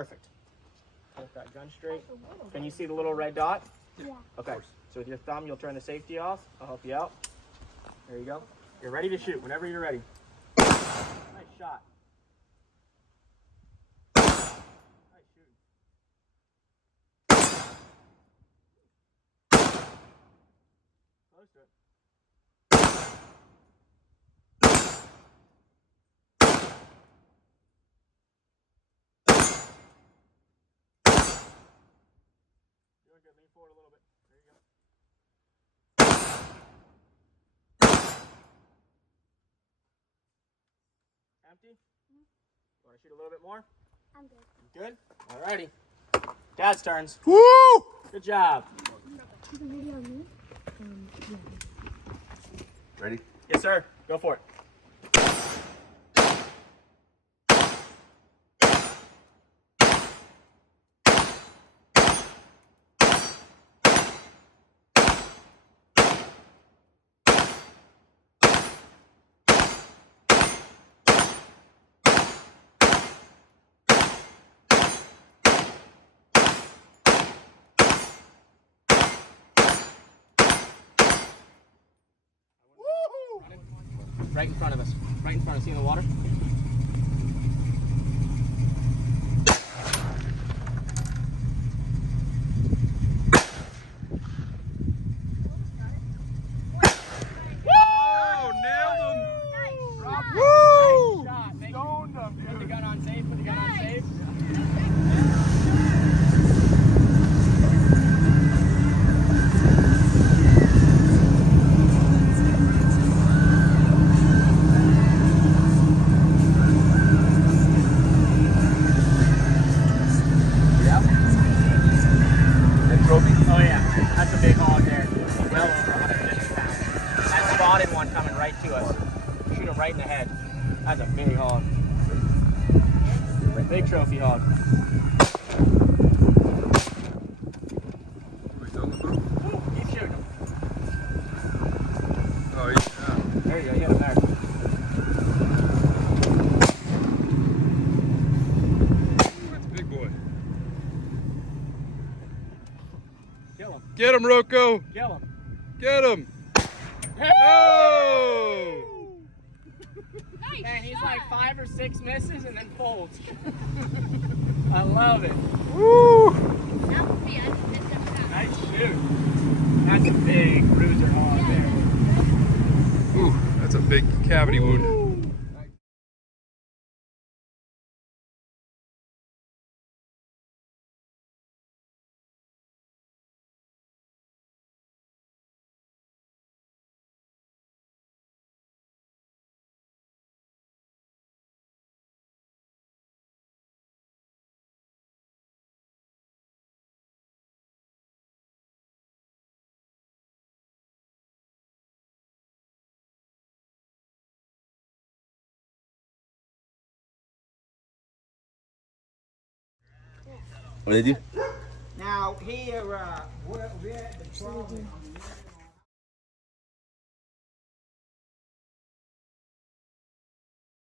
Perfect. Get that gun straight. Can you see the little red dot? Yeah. Okay. So with your thumb, you'll turn the safety off. I'll help you out. There you go. You're ready to shoot whenever you're ready. Nice shot. Nice shooting. Close to it. Doing good. Lean forward a little bit. There you go. Empty? You want to shoot a little bit more? I'm good. Good? Alrighty. Dad's turns. Woo! Good job. Ready? Yes, sir. Go for it. Right in front of us. Right in front of us. See in the water? Oh, nailed him! Nice. Woo! Nice shot. Stoned him, Put the dude. gun on safe. Put the gun on safe. Oh yeah, that's a big hog there. Well over 150 pounds. That spotted one coming right to us. Shoot him right in the head. That's a big hog. Big trophy hog. Ooh, keep shooting him. Oh, yeah. There you go, you hit him there. That's a big boy. Kill him. Get him, Rocco. Kill him. Get him. Oh! Man, he's like 5 or 6 misses and then folds. I love it. Woo! Nice shoot. That's a big bruiser hog there. Ooh, that's a big cavity wound. What did you? Now here, we're at the problem.